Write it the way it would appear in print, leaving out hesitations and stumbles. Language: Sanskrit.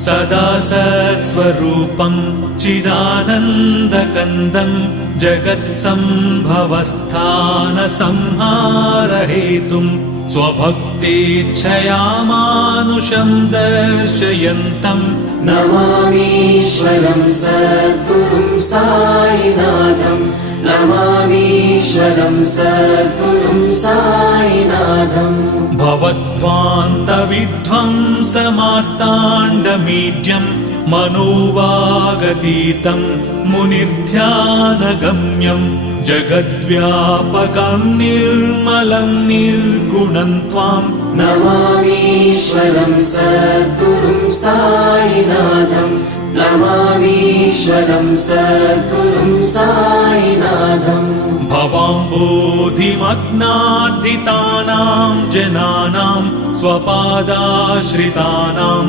सदा सत्स्वरूपं चिदानन्दकन्दं जगत्सम्भवस्थानसंहारहेतुं स्वभक्तेच्छया मानुषं दर्शयन्तं नमामीश्वरं सद्गुरुं साईनाथं नमामीश्वरं सद्गुरुं साईनाथं भवद्ध्वान्तविध्वंसमार्ताण्डमीड्यं मनोवागतीतं मुनिर्ध्यानगम्यं जगद्व्यापकं निर्मलं निर्गुणं त्वां नमामीश्वरं सद्गुरुं साईनाथं नमामीश्वरं सद्गुरुं साईनाथं भवाम्बोधिमग्नार्दितानां जनानां स्वपादाश्रितानां